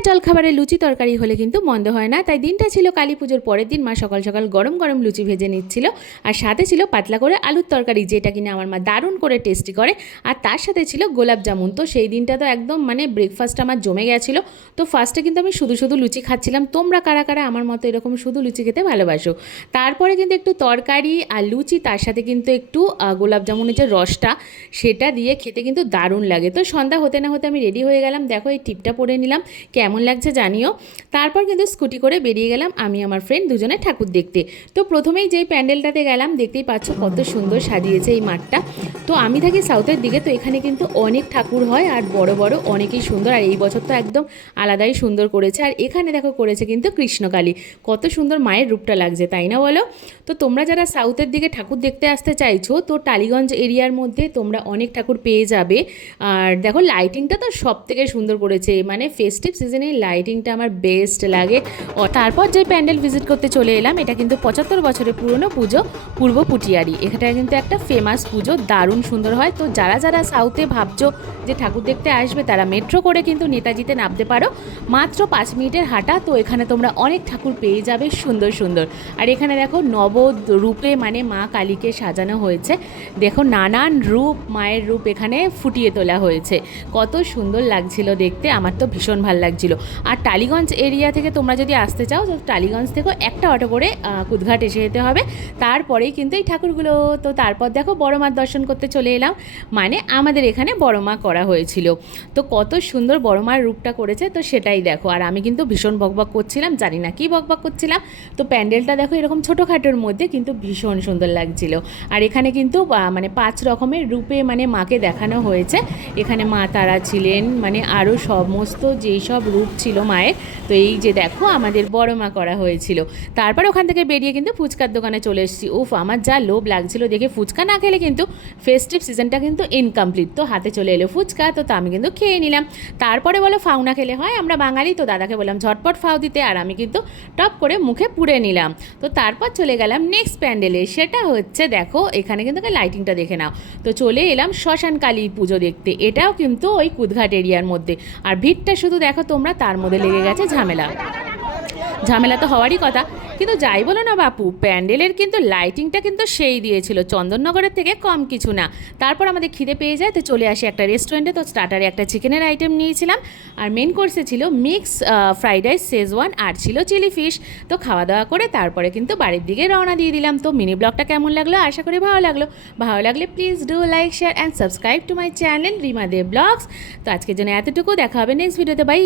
সন্ধ্যার জলখাবারে লুচি তরকারি হলে কিন্তু মন্দ হয় না। তাই দিনটা ছিল কালী পুজোর পরের দিন মা সকাল সকাল গরম গরম লুচি ভেজে নিচ্ছিল। আর সাথে ছিল পাতলা করে আলুর তরকারি, যেটা কিনা আমার মা দারুণ করে টেস্টি করে। আর তার সাথে ছিল গোলাপ জামুন। তো সেই দিনটা তো একদম মানে ব্রেকফাস্ট আমার জমে গেছিল। তো ফার্স্টে কিন্তু আমি শুধু শুধু লুচি খাচ্ছিলাম। তোমরা কারা কারা আমার মতো এরকম শুধু লুচি খেতে ভালোবাসো? তারপরে কিন্তু একটু তরকারি আর লুচি, তার সাথে কিন্তু একটু গোলাপ জামুনের যে রসটা, সেটা দিয়ে খেতে কিন্তু দারুণ লাগে। তো সন্ধ্যা হতে না হতে আমি রেডি হয়ে গেলাম। দেখো এই টিপটা পরে নিলাম। কেমন লাগছে জানিও। তারপর কিন্তু স্কুটি করে বেরিয়ে গেলাম আমি আমার ফ্রেন্ড দুজনে ঠাকুর দেখতে। তো প্রথমেই যেই প্যান্ডেলটাতে গেলাম, দেখতেই পাচ্ছ কত সুন্দর সাজিয়েছে এই মাঠটা। তো আমি থাকি সাউথের দিকে, তো এখানে কিন্তু অনেক ঠাকুর হয় আর বড় বড় অনেকেই সুন্দর। আর এই বছর তো একদম আলাদাই সুন্দর করেছে। আর এখানে দেখো করেছে কিন্তু কৃষ্ণকালী। কত সুন্দর মায়ের রূপটা লাগছে, তাই না বলো? তো তোমরা যারা সাউথের দিকে ঠাকুর দেখতে আসতে চাইছো, তো টালিগঞ্জ এরিয়ার মধ্যে তোমরা অনেক ঠাকুর পেয়ে যাবে। আর দেখো লাইটিংটা তো সব থেকে সুন্দর করেছে। মানে ফেস্টিভ সিজনে লাইটিংটা আমার বেস্ট লাগে। তারপর যে প্যান্ডেল ভিজিট করতে চলে এলাম, এটা কিন্তু পঁচাত্তর বছরের পুরনো পুজো, পূর্ব পুটিয়ারি। এটা কিন্তু একটা ফেমাস পুজো, দারুণ সুন্দর হয়। তো যারা যারা সাউথে ভাবছ যে ঠাকুর দেখতে আসবে, তারা মেট্রো করে কিন্তু নেতাজিতে নামতে পারো। মাত্র পাঁচ মিনিটের হাঁটা, তো এখানে তোমরা অনেক ঠাকুর পেয়ে যাবে সুন্দর সুন্দর। আর এখানে দেখো নব রূপে মানে মা কালীকে সাজানো হয়েছে। দেখো নানান রূপ, মায়ের রূপ এখানে ফুটিয়ে তোলা হয়েছে। কত সুন্দর লাগছিল দেখতে, আমার তো ভীষণ ভালো লাগছিল আর টালিগঞ্জ এরিয়া থেকে তোমরা যদি আসতে চাও, তো টালিগঞ্জ থেকেও একটা অটো করে কুদঘাট এসে যেতে হবে। তারপরেই কিন্তু এই ঠাকুরগুলো, তো তারপর দেখো বড় মার দর্শন করতে চলে এলাম। মানে আমাদের এখানে বড় মা করা হয়েছিল। তো কত সুন্দর বড় মার রূপটা করেছে, তো সেটাই দেখো। আর আমি কিন্তু ভীষণ বকবক করছিলাম, জানি না কি বকবক করছিলাম। তো প্যান্ডেলটা দেখো এরকম ছোটোখাটোর মধ্যে কিন্তু ভীষণ সুন্দর লাগছিল। আর এখানে কিন্তু মানে পাঁচ রকমের রূপে মানে মাকে দেখানো হয়েছে। এখানে মা তারা ছিলেন মানে আরও সমস্ত যেই সব রূপ ছিল মায়ের। তো এই যে দেখো, আমাদের বড় মা করা হয়েছিল। তারপর ওখান থেকে বেরিয়ে কিন্তু ফুচকার দোকানে চলে এসেছি। উফ, আমার যা লোভ লাগছিল দেখে ফুচকা না খেলে কিন্তু ফেস্টিভ সিজনটা কিন্তু ইনকমপ্লিট তো হাতে চলে এলো ফুচকা, তো তা আমি কিন্তু খেয়ে নিলাম। তারপরে বলো ফাউ না খেলে হয়, আমরা বাঙালি, তো দাদাকে বললাম, ঝটপট ফাউ দিতে। আর আমি কিন্তু টপ করে মুখে পুড়ে নিলাম। তো তারপর চলে গেলাম নেক্সট প্যান্ডেলে সেটা হচ্ছে দেখো, এখানে কিন্তু লাইটিংটা দেখে নাও। তো চলে এলাম শ্মশান কালী পুজো দেখতে। এটাও কিন্তু ওই কুদঘাট এরিয়ার মধ্যে। আর ভিড়টা শুধু দেখো তোমরা তার মধ্যে লেগে গেছে ঝামেলা। ঝামেলা তো হওয়ারই কথা, কিন্তু যাই বলো না বাপু, প্যান্ডেলের কিন্তু লাইটিংটা কিন্তু সেই দিয়েছিল, চন্দননগরের থেকে কম কিছু না। তারপর আমাদের খিদে পেয়ে যায়, তো চলে আসি একটা রেস্টুরেন্টে তো স্টার্টারে একটা চিকেনের আইটেম নিয়েছিলাম। আর মেন কোর্সে ছিল মিক্স ফ্রাইড রাইস শেজওয়ান আর ছিল চিলি ফিশ তো খাওয়া দাওয়া করে তারপরে কিন্তু বাড়ির দিকে রওনা দিয়ে দিলাম। তো মিনি ব্লগটা কেমন লাগল? আশা করি ভালো লাগল। ভালো লাগলে please do like share and subscribe to my channel Rima De vlogs তো আজকের জন্য এতটুকু, দেখা হবে নেক্সট ভিডিওতে বাই